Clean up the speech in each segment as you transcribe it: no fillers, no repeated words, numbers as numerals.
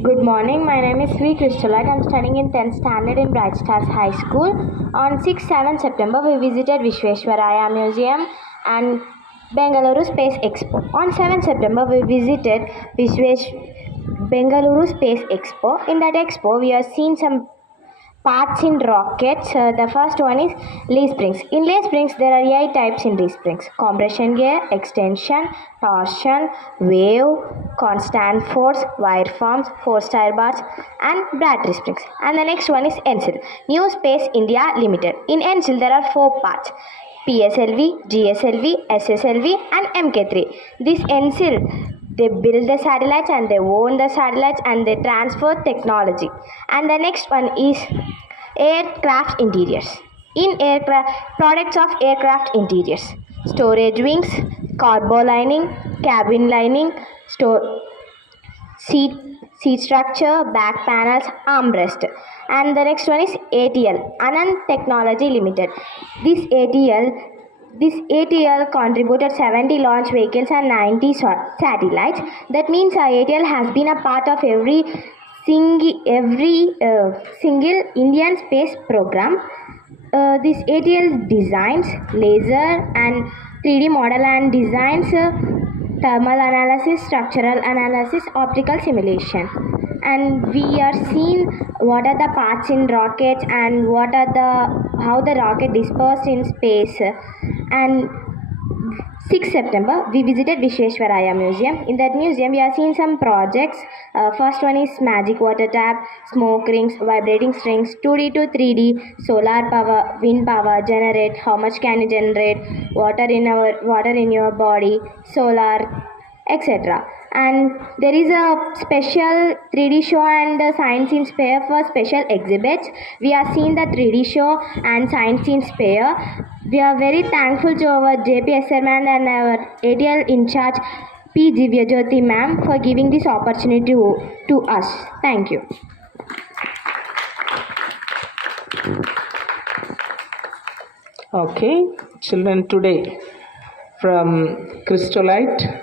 Good morning, my name is Sri Kristalite. I am studying in 10th standard in Bright Stars High School. On 6-7 September, we visited Visvesvaraya Museum and Bengaluru Space Expo. On 7 September, we visited Bengaluru Space Expo. In that expo, we have seen some parts in rockets. The first one is leaf springs. In leaf springs, there are 8 types in leaf springs: compression gear, extension, torsion, wave, constant force, wire forms, forced tire bars, and battery springs. And the next one is ENSIL, New Space India Limited. In ENSIL, there are 4 parts: PSLV, GSLV, SSLV, and MK3. This ENSIL, they build the satellites and they own the satellites and they transfer technology. And the next one is aircraft interiors. In aircraft, products of aircraft interiors: storage wings, cargo lining, cabin lining, seat structure, back panels, armrest. And the next one is ATL, Anand Technology Limited. This ATL contributed 70 launch vehicles and 90 satellites. That means ATL has been a part of every single Indian space program. This ATL designs laser and 3D model and designs thermal analysis, structural analysis, optical simulation. And we are seeing what are the parts in rockets and how the rocket dispersed in space. And 6 September, we visited Visvesvaraya Museum. In that museum, we have seen some projects. First one is magic water tap, smoke rings, vibrating strings, 2D to 3D, solar power, wind power, generate, how much can you generate, water in your body, solar, etc. And there is a special 3D show and science in spare for special exhibits. We have seen the 3D show and science in spare. We are very thankful to our JPSR ma'am and our ATL in charge P. Divyajyoti ma'am for giving this opportunity to us. Thank you. Okay, children, today from Kristalite,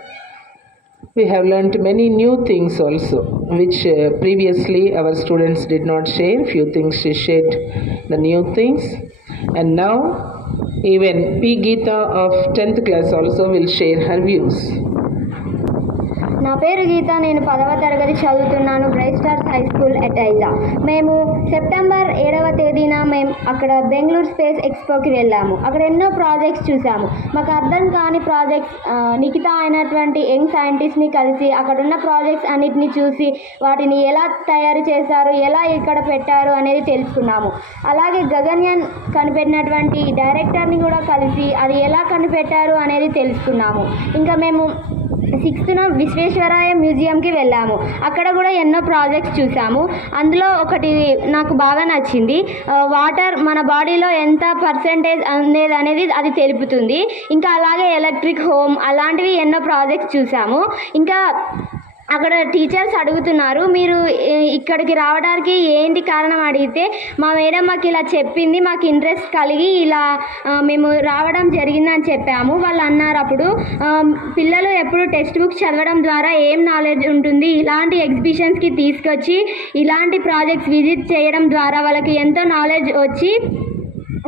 we have learnt many new things also, which previously our students did not share. Few things she shared, the new things. And now even P. Geeta of 10th class also will share her views. నా పేరు గీత. నేను 10వ తరగతి చదువుతున్నాను bright stars high school ఎటైజా. మేము సెప్టెంబర్ 7వ తేదీన మేము అక్కడ బెంగళూరు స్పేస్ ఎక్స్పోకి వెళ్ళాము. అక్కడ ఎన్నో ప్రాజెక్ట్స్ చూసాము. మాకు అర్థం కాని ప్రాజెక్ట్స్ నిఖిత అయినటువంటి యంగ్ సైంటిస్ట్ని కలిసి అక్కడ ఉన్న ప్రాజెక్ట్స్ అన్నిటిని చూసి వాటిని ఎలా తయారు చేశారు, ఎలా ఇక్కడ పెట్టారు అనేది తెలుసుకున్నాము. అలాగే గగన్యాన్ కనిపెట్టినటువంటి డైరెక్టర్ని కూడా కలిసి అది ఎలా కనిపెట్టారు అనేది తెలుసుకున్నాము. ఇంకా మేము 6th విశ్వేశ్వరాయ మ్యూజియంకి వెళ్ళాము. అక్కడ కూడా ఎన్నో ప్రాజెక్ట్స్ చూసాము. అందులో ఒకటి నాకు బాగా నచ్చింది. వాటర్ మన బాడీలో ఎంత పర్సెంటేజ్ అనేది అది తెలుపుతుంది. ఇంకా అలాగే ఎలక్ట్రిక్ హోమ్ అలాంటివి ఎన్నో ప్రాజెక్ట్స్ చూసాము. ఇంకా అక్కడ టీచర్స్ అడుగుతున్నారు, మీరు ఇక్కడికి రావడానికి ఏంటి కారణం అడిగితే మా మేడం మాకు ఇలా చెప్పింది, మాకు ఇంట్రెస్ట్ కలిగి ఇలా మేము రావడం జరిగిందని చెప్పాము. వాళ్ళు అన్నారు అప్పుడు పిల్లలు ఎప్పుడు టెక్స్ట్ బుక్స్ చదవడం ద్వారా ఏం నాలెడ్జ్ ఉంటుంది, ఇలాంటి ఎగ్జిబిషన్స్కి తీసుకొచ్చి ఇలాంటి ప్రాజెక్ట్స్ విజిట్ చేయడం ద్వారా వాళ్ళకి ఎంతో నాలెడ్జ్ వచ్చి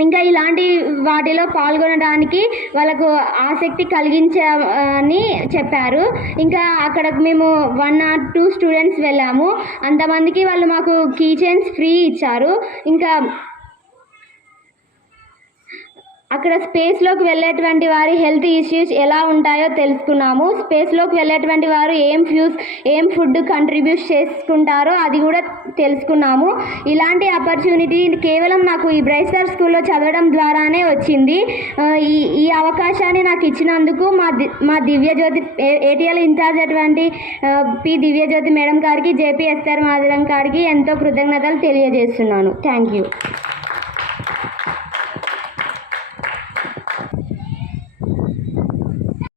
ఇంకా ఇలాంటి వాటిలో పాల్గొనడానికి వాళ్ళకు ఆసక్తి కలిగించని చెప్పారు. ఇంకా అక్కడ మేము 1 or 2 స్టూడెంట్స్ వెళ్ళాము. అంతమందికి వాళ్ళు మాకు కీ చైన్స్ ఫ్రీ ఇచ్చారు. ఇంకా అక్కడ స్పేస్లోకి వెళ్ళేటువంటి వారి హెల్త్ ఇష్యూస్ ఎలా ఉంటాయో తెలుసుకున్నాము. స్పేస్లోకి వెళ్ళేటువంటి వారు ఏం ఫుడ్ కంట్రిబ్యూట్ చేసుకుంటారో అది కూడా తెలుసుకున్నాము. ఇలాంటి ఆపర్చునిటీ కేవలం నాకు ఈ బ్రైట్ స్టార్ స్కూల్లో చదవడం ద్వారానే వచ్చింది. ఈ అవకాశాన్ని నాకు ఇచ్చినందుకు మా దివ్యజ్యోతి ఏటీఎల్ ఇన్ఛార్జ్ అటువంటి పి దివ్యజ్యోతి మేడం గారికి, జేపీఎస్ఆర్ మాధురం గారికి ఎంతో కృతజ్ఞతలు తెలియజేస్తున్నాను. Thank you.